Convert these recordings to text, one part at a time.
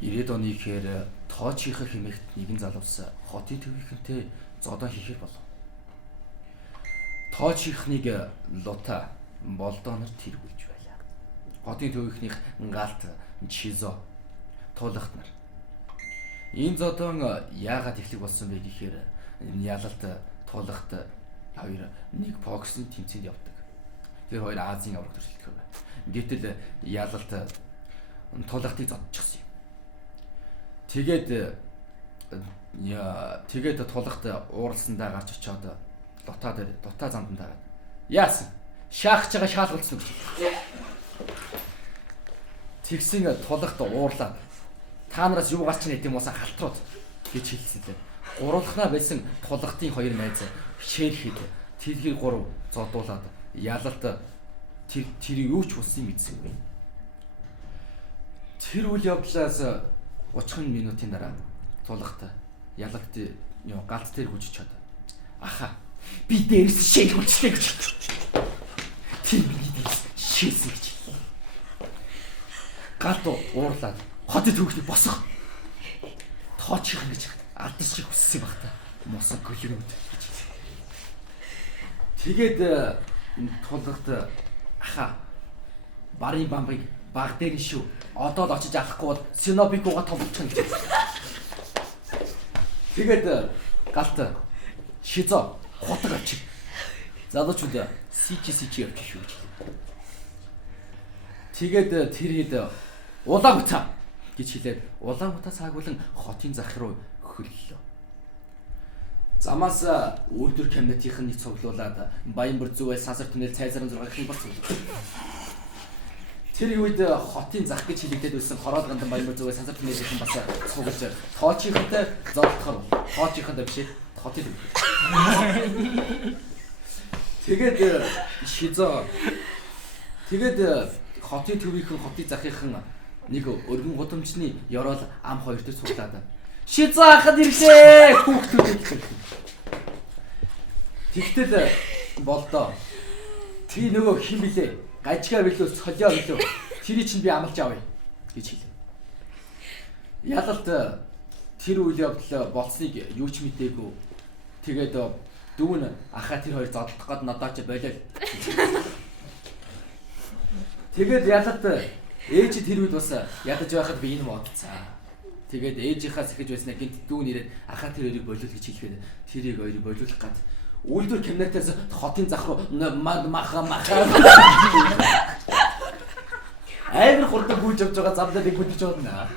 90 оны ихээр тоочийнхаа хэмээгт нэгэн залуус хотын төвийнхэнтэй зодон хийхэр болов. Тоочийнхныг лута болдонор тэргүүлж байлаа. Хотын төвийнхнийх галт чизо туулахт нар. Энэ зодон яагаад ихлэг болсон бэ гэхээр ялалт туулахт хоёр нэг боксын тэмцээнд явдаг. Тэр хоёр Азийн авраг төрөлтөх юм байна. Гэтэл ялалт туулахтыг зодчихсон юм. Тэгээд тулахт ууралсандаа гарч очиод дутаа замд дараад яасан? Шаахж байгаа шаалгалцсан гэж. Тэгсэн тулахт уурлаад та нараас юу гарч ийн гэдэм уусаа халтрууд гэж хэлсэн дээ. Гурвалхнаа байсан тулахтын хоёр найз шээрхэд тэрхий гурав зодуулаад ялалт тэр юу ч болсон мэдсэнгүй. Тэр үйл явдлаас 30 минутын дараа тулахт ялагт галт дээр хүччихэд аха би дээрээс шээлгүүлчихлээ гэж хэлсэн. Тэр миний дээрээс шээлсэн гэж. Галт уурлаад хотын төвхний босох тоочих гэж алдарч хүссэн баг та. Мосог гөлрүүд гэж. Тэгээд тулахт аха барын бамбыг баг дээр нь шүү. Одоо л очиж авахгүй бол Синобикуга томчих юм. Тэгээд галт шизо хотог авчих. Залуучууд сичи явчих шүү. Тэгээд тэр хэд Улаанбаатар гэж хэлээд Улаанбаатар цаагуулан хотын зах руу хөллөө. Замаас үйлдвэр кабинетийн нэг цуглуулад Баянбөр зүгээс сансар түнэл цайзарын 6 их болсон. Тэр үед хотын зах гэж хэлэгдээд байсан хороод гандан Баянбөр зүгээс сансар түнэлийнхэн бас цуглаж тоочихантай зодтохоор тоочихантай биш хотын төв. Тэгээд шизо тэгээд хотын төвийнхэн хотын захийнхан нэг өргөн гудамжны ёроол ам хоёр дээр цуглаад шизо хахад ирсэн хүүхдүүд. Тэгтэл болдоо. Тий нөгөө хин блэ? Гажгаа билүү солио билүү? Тэрий чинь би амлаж авъя гэж хэлв. Ялалт тэр үйл явдал болсныг юу ч мэдээгүй. Тэгээд дүүн ахаа тэр хоёр зодлох гээд надад ч болоо. Тэгээд ялалт ээж тэр үед бас ядаж байхад би энэ бодцаа. Тэгээд ээжийнхаа сэхэж байснаа гинт дүүн ирээд ахаа тэр хоёрыг болиул гэж хэлэхэд тэрийг хоёрыг болиулах гээд үйлдвэр кабинетээс хотын зах руу маха амар хурдан гүйж авч байгаа замдаа нэг бүдэж байна.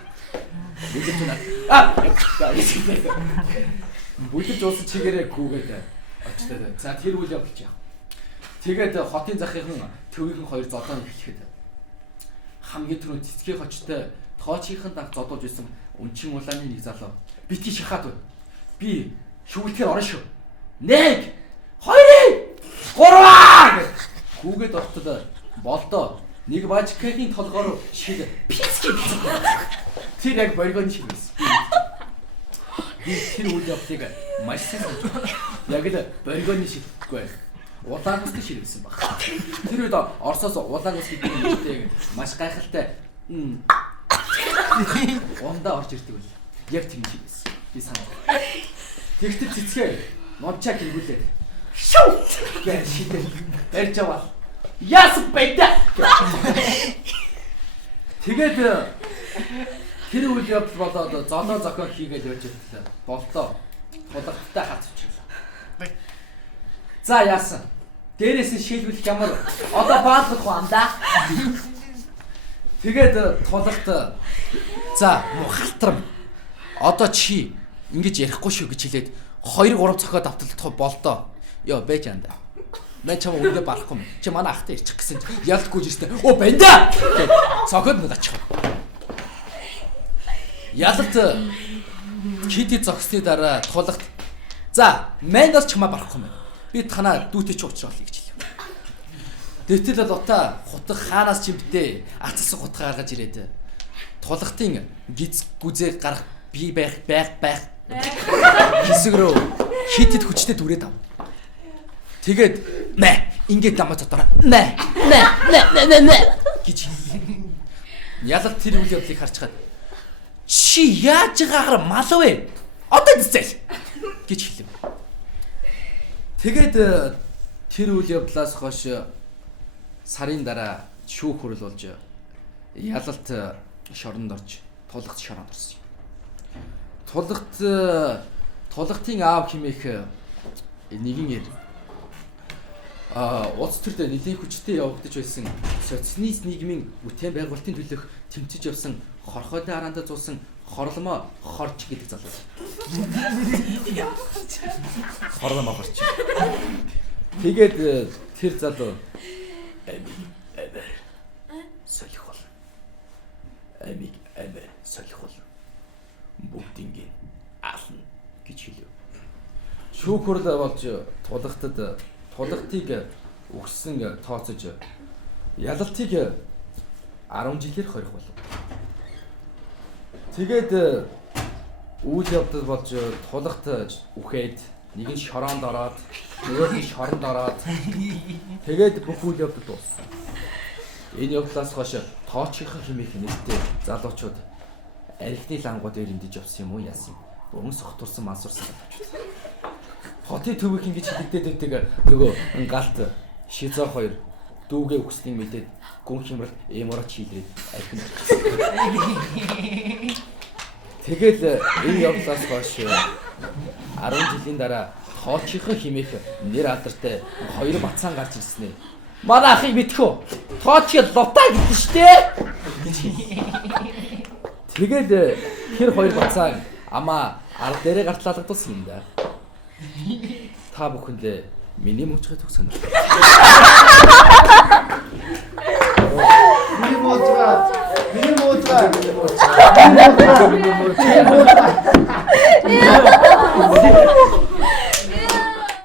Бүдэж байна. Бүдэж уусан чигээрээ гүүгээд очтой. За тэр үйл явдал яа. Тэгээд хотын захынхан төвийнхэн хоёр зодоо хэлэхэд хамгийн түрүү цэцгийн хочтой тоочийнхан даг зодуулж байсан өнчин улааны нэг залуу битгий шахаад байна. Би шүүлтгэр орно шүү. 1 2 3 гүүгээд октод болдоо нэг бажкагийн толгоор шиг пицки. Тэр яг боргоны шиг байсан. Би тэр үйл явдлыг маш сайн яг л боргоны шиггүй. Улаангусны шиг байсан баг. Тэр үед Оросоос улаангус гэдэг нэртэй маш гайхалтай ондоо орж ирдэг байл. Яг тийм шиг байсан. Би санаа. Тэгтэл цэцгээ нодчаа гэргүүлээд шүү гэж шийдэл барьж аваа. Яс бэдэ. Тэгээд тэр үйл явдал болоод золоо зохио хийгээд явж ирлээ. Боллоо. Тулахтай хацчихлаа. За яасан? Дээрээс нь шийдвэрлэх ямар одоо баалгах уу андаа? Тэгээд тулахт за мухалтрам одоо чи ингэж ярихгүй шүү гэж хэлээд 2 3 цохоод авталтах болдоо. Йоо байж андаа. Мэ чам өндө балахгүй юм. Чи манай ахтай ирчих гэсэн. Ялдаггүй жиштэй. Оо банда. Цохоод нэг ачих. Ялалт хити зогсны дараа тулахт за мэнэс чамаа барахгүй юм. Би танаа дүүтэй ч уучлаа гэж хэлв. Дэтэл лута хутга хаанаас чимдээ ацсан хутга гаргаж ирээд тулахтын гиз гүзээ гарах би байх хэсэг рүү хитэд хүчтэй дүрээд ав. Тэгээд мэ ингээд намайг цотор мэ гэж ялалт тэр үйл явдлыг харж хаад Чи яаж байгаагаар мал вэ? Одоо дисэл гэж хэлв. Тэгээд тэр үйл явдлаас хойш сарын дараа шүүх хурал болж ялалт шоронд орж тулгт шоронд орсон юм. Тулгтын аав хэмээх нэгэн ир улс төрд нэлийн хүчтэй явагдаж байсан социалист нийгмийн бүтээн байгуулалтын төлөх тэмцэж явсан хорхойлын хараандаа зулсан хорломоо хорч гэдэг залуу. Хорломоо хорч. Тэгээд тэр залуу солихол. Амиг солихол. Бүгдингийн аална гэж хэлв. Шүүх хурал болж тулгтыг өгсөн тооцож ялалтыг 10 жилээр хорих болов. Тэгээд үйл явдал болж тулгт үхээд нэг нь шороонд ороод нөгөө нь шоронд ороод тэгээд бүх үйл явдал дууссан. Энэ явдлаас хойш тоочихын хэмээх нэртэй залуучууд архины лангууд дээр имдэж явсан юм уу яасан? Өмнө сохтурсан мансурсан залуучууд. Хотын төвөх ингэж хэлэгдээд байдаг нөгөө галт шизо хоёр дүүгээ өгснгийг мэдээд гүн хямрал эмороч хийлээд архин. Тэгэл энэ явдлаас хойш 10 жилийн дараа тоочихын хэмээх нэр алдартай хоёр бацаан гарч ирсэн ээ. Манай ахыг мэдхүү. Тоочих лутаа гэдэг штэ. Тэгэл хэр хоёр бацаан амаа ард дээрээ гартлаалагдсан юм да. Та бүхэндээ миний мөчгөд төгсөнө. Миний мөчгөд.